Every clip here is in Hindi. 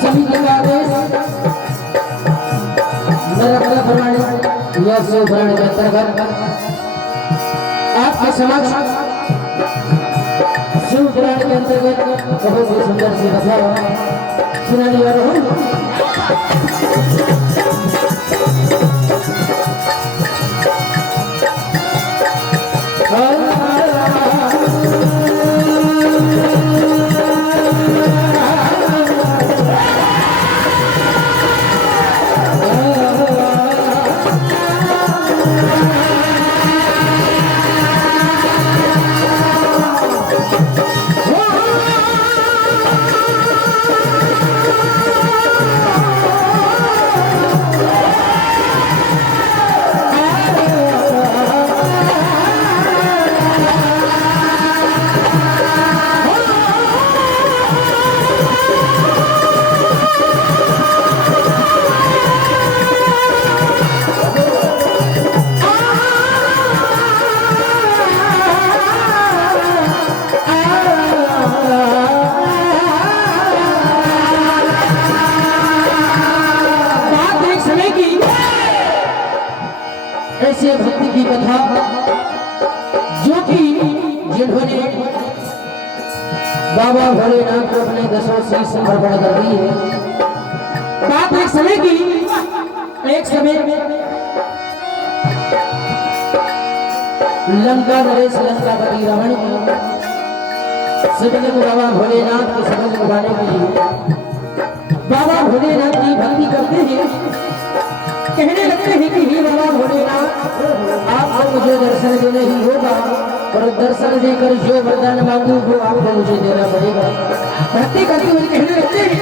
सभी का आदेश मेरा प्रमाण यह शिव पुराण के अंतर्गत आपके समक्ष शिव पुराण के अंतर्गत बहुत ही सुंदर सी कथा सुनाने जा रहा हूँ। ऐसे भक्ति की कथा जो कि जिन्होंने बाबा भोलेनाथ को अपने दसों से समर्पण कर दी है। बात एक समय की, एक समय लंका नरेश लंकापति रावण शिवलिंग बाबा भोलेनाथ के समझ लगाने के लिए बाबा भोलेनाथ की भक्ति करते हैं। कहने लगते हैं कि हे बाबा भोलेनाथ, आपको मुझे दर्शन देना ही होगा, पर दर्शन देकर जो वरदान मांगू वो आपको मुझे देना पड़ेगा। भक्ति करते हुए कहने लगते हैं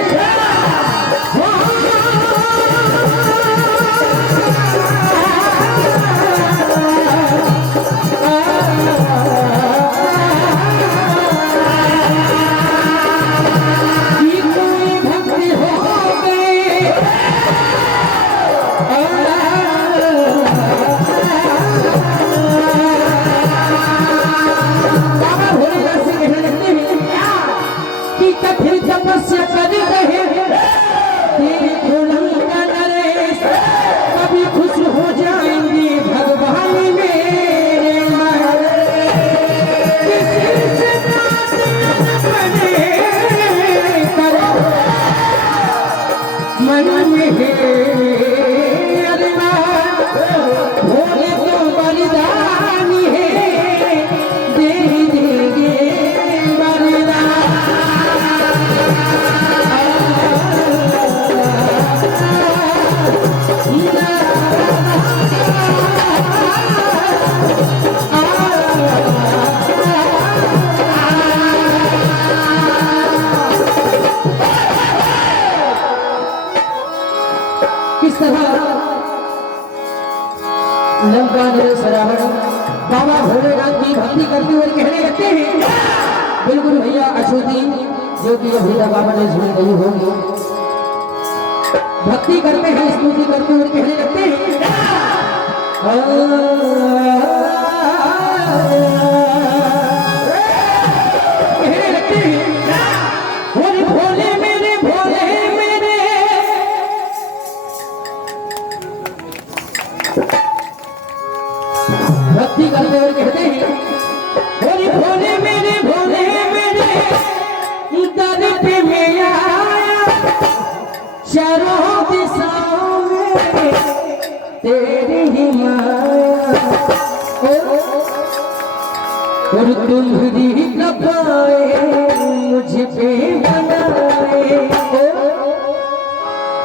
कठिन तपस्या कर रहे देखो लंका नरेश कभी खुश हो जाएंगे भगवान मेरे मन में भोले तो बलिदान है दे देंगे किस तरह लंका नरेश रावण बाबा भोलेनाथ की भक्ति करते हुए कहने लगते हैं। बिल्कुल भैया अछूती जो कि अभी तक बाबा ने सुनी नहीं होगी भक्ति करते हैं स्तुति करते हुए कहने लगते हैं। कहने लगते हैं भोले भोले मेरे भोले मेरे भक्ति करते हुए कहते हैं भोले भोले मेरे भोले मेरे दर पे मैं आया चारों दिशाओं में तेरी ही माया और तुम्हारी कृपाए मुझ पे बनाए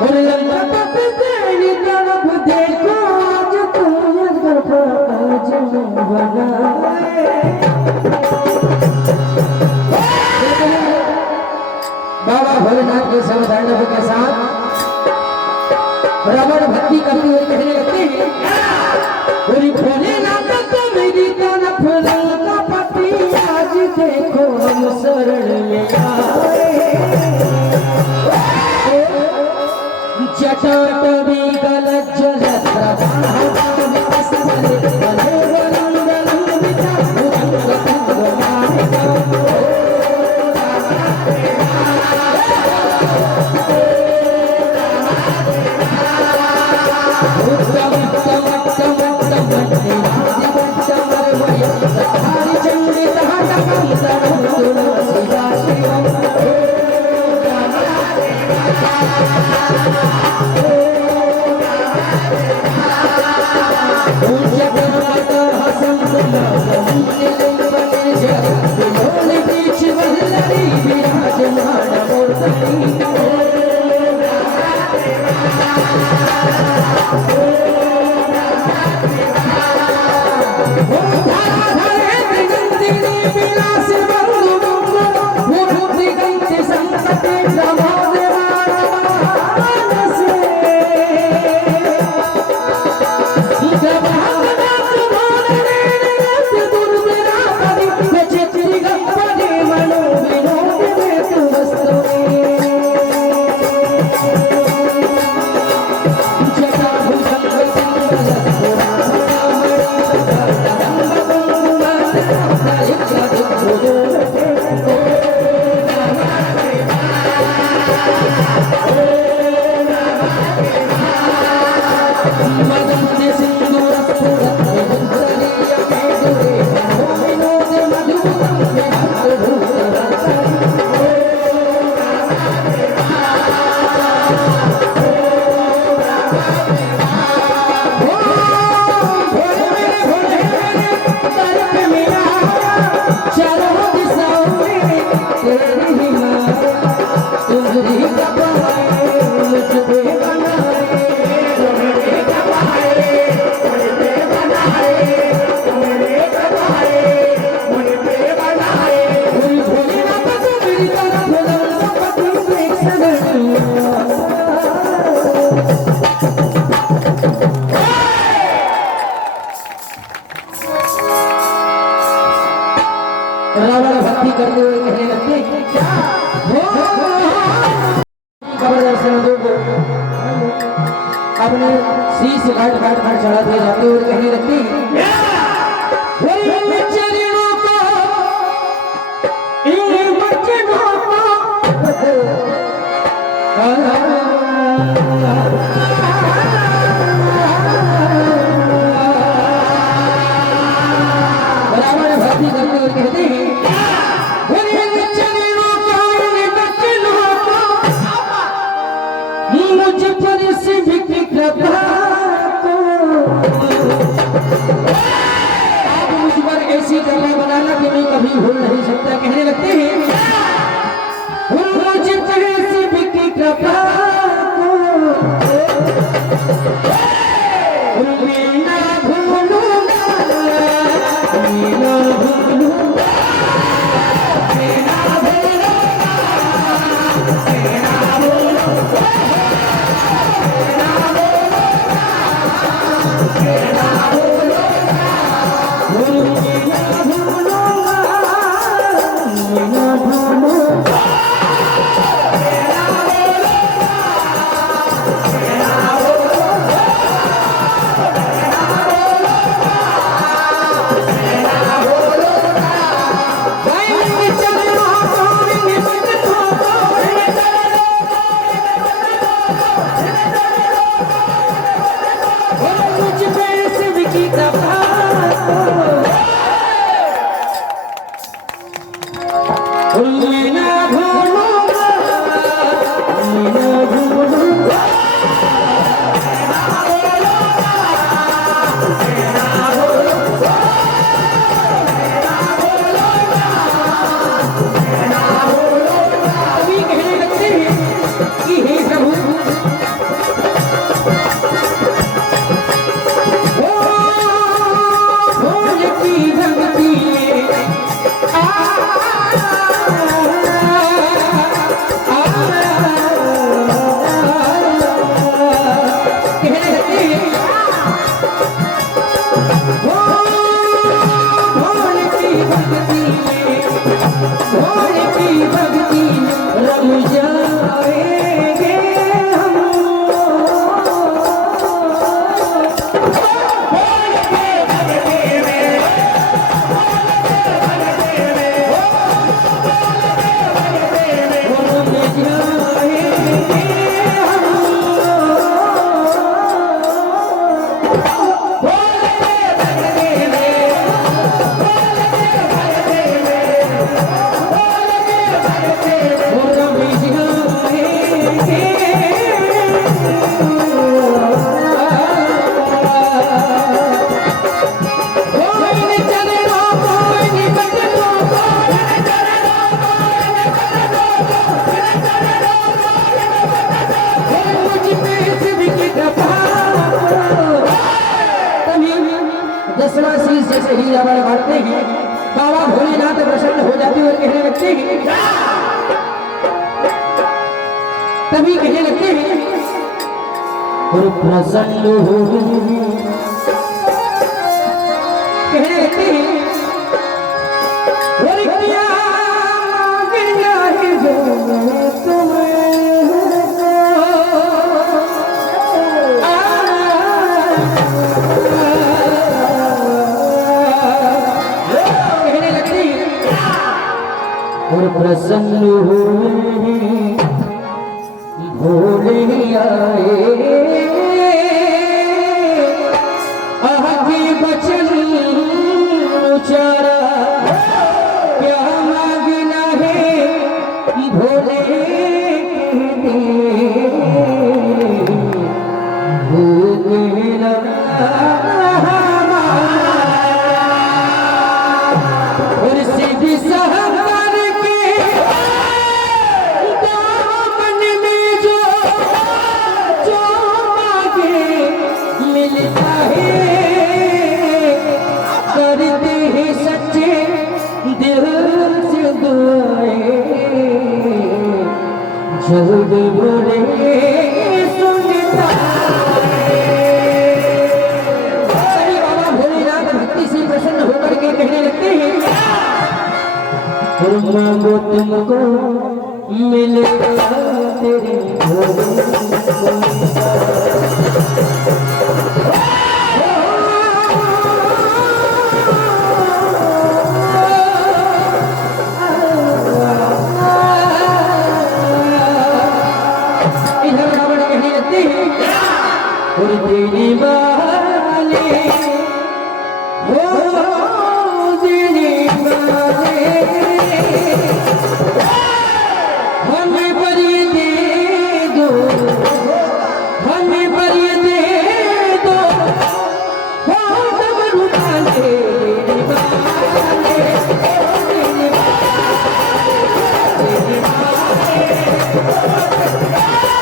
और लंका पे तेरी तरफ देखो आज तुम आज बनाए। बाबा भोलेनाथ के समतांडव के साथ रावण भक्ति करते हुए कहने लगते हैं पूरी भोलेनाथ तो मेरी तरफ लंका पति आज देखो हम शरण में आए जटाटवी गलत जल प्रवाह रावण भक्ति करते हुए कहने लगते अपने शीश घाट घाट पर चढ़ाते जाते हुए कहने लगते चरणों को कृपा को मैं ना भूलूंगा, मैं ना भूलूंगा, मैं ना भूलूंगा, मैं ना भूलूंगा, मैं ना भूलूंगा, मैं ना भूलूंगा, मैं ना भूलूंगा। दसवां शीश जैसे हीरा बढ़ते हैं, बाबा भोलेनाथ प्रसन्न हो जाते और कहने लगते हैं, तभी कहने लगते हैं और प्रसन्न हो, कहने लगते हैं और क्या मांगना है जो मैं तुम्हें और प्रसन्न हुए भोले आए, आगे बचन उचारा क्या मांगना है भोले और सीधी सहकार करते हैं सच्चे दिल से दुआएं, जल्द बोले सुनता है। बाबा भोलेनाथ भक्ति से प्रसन्न होकर के कहने लगते हैं मांगो तुमको मिलेगा तेरे देने वाले हो, देने वाले हमें बरी दे दो, हमें बरी दे दो, हो तब रुका देने वाले, देने वाले, देने वाले।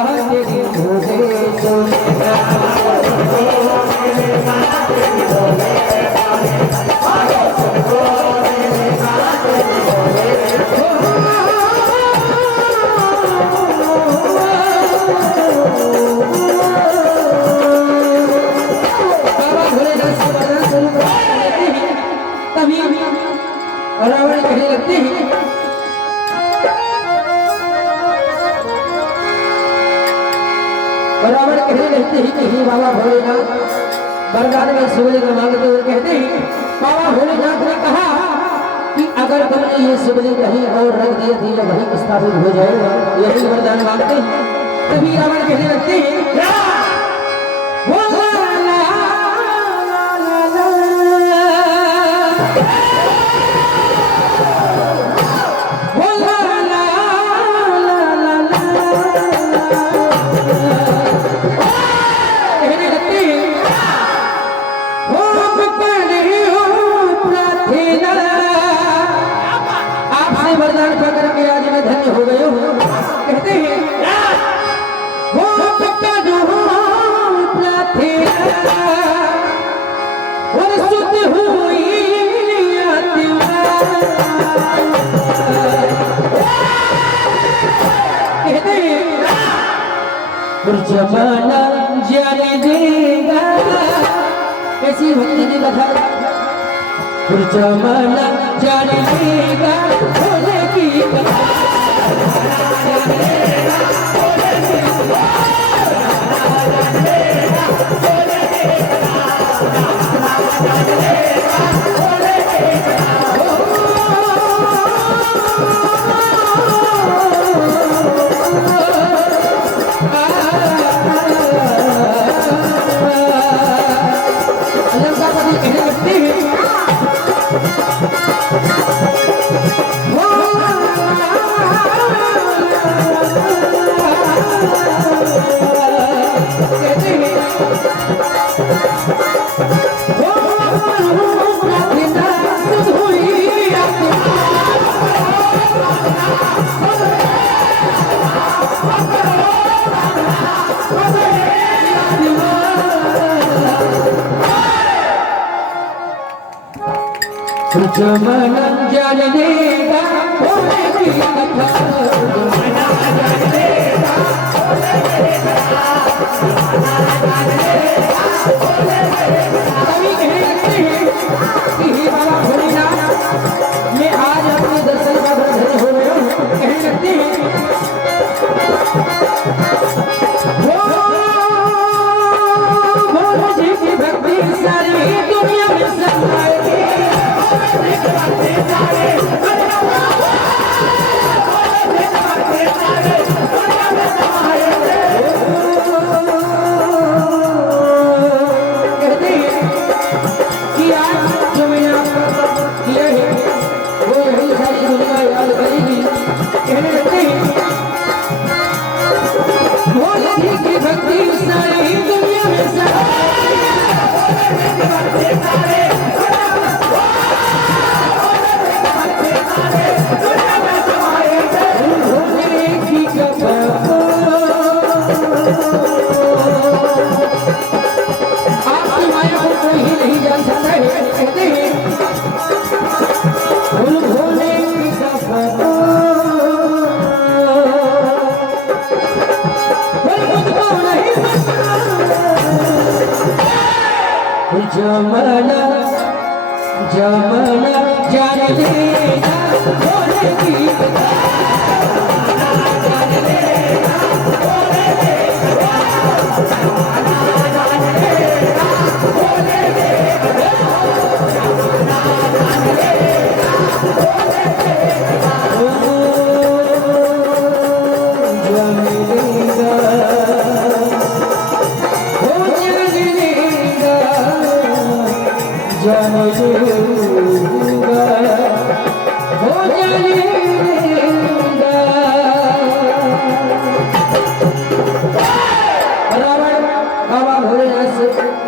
तेरी भोले सोने रावण कहने लगते हैं रावण कहने लगते हैं कि हे बाबा भोलेनाथ वरदान में शिवलिंग मांगते हुए कहते हैं बाबा भोलेनाथ ने कहा कि अगर तुमने ये शिवलिंग कहीं और रख दिया थी तो वहीं स्थापित हो जाएगा यही वरदान मांगते हैं तभी रावण कहने लगते हैं वरदान पाकर के आज मैं धन्य हो गए हूँ कहते हैं वो पिता जो प्रार्थना और सुध हुई कहते हैं जमाना जाने देगा कैसी भक्ति की कथा जमाना जाने देगा भोले की जमाना जाने देगा भोले की कथा जमाना जाने देगा कभी कहने लगते हैं कि हे बाबा भोलेनाथ मैं आज अपने दर्शन का धन्य हो गया हूँ कहने लगते हैं भोले जी की भक्ति सारी दुनिया में समाएगी भक्ति सारी दुनिया में आपकी माया को कोई ही नहीं जान सकता है कहते हैं भोले की सफर जमाना जमाना जाने देगा भोले की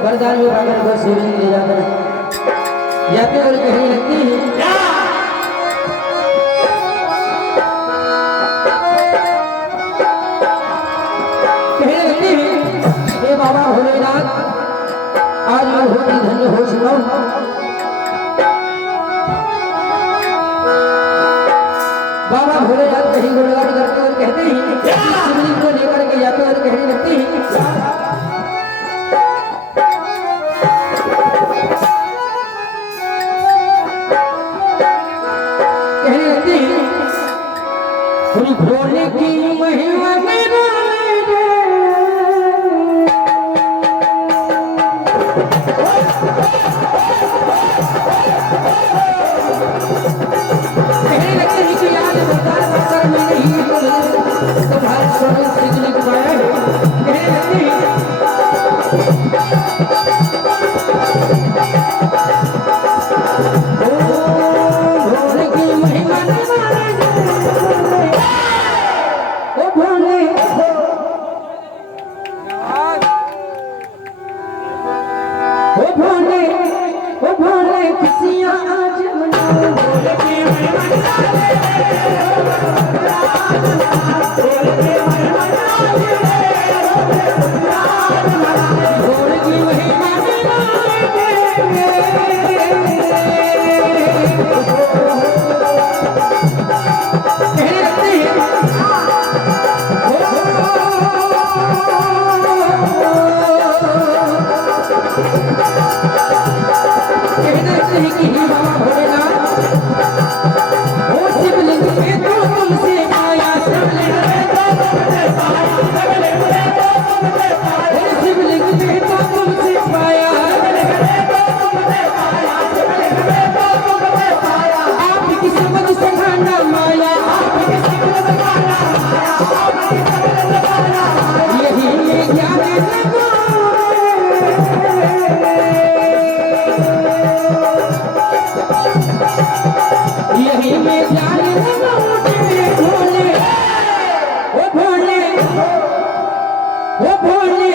वरदान में पाकर को शिवलिंग ले जाकर जाते और कहने लगती है कहने लगते हैं हे बाबा भोलेनाथ आज मैं बहुत ही धन्य हो चुका हूँ। बाबा भोलेनाथ कहीं गुणगान करते हुए कहते हैं शिवलिंग को लेकर के जाते हुए कहने लगते हैं भोले की महिमा मेरा कहने लगते हैं कि याद बता मैं नहीं तुम्हारे स्वरूप से लिख पाया है। कहने लगते हैं भोले की महिमा ओ भोले खुशियाँ आज मनाओ भोले की महिमा भोले की महिमा कहने लगते हैं कि हे बाबा भोलेनाथ ओ शिवलिंग पे तो तुमसे पाया शिवलिंग पे तो तुमसे पाया आपकी समझ सखाना माया यही ज्ञान यही में ध्यान भोले ओ भोले ओ भोले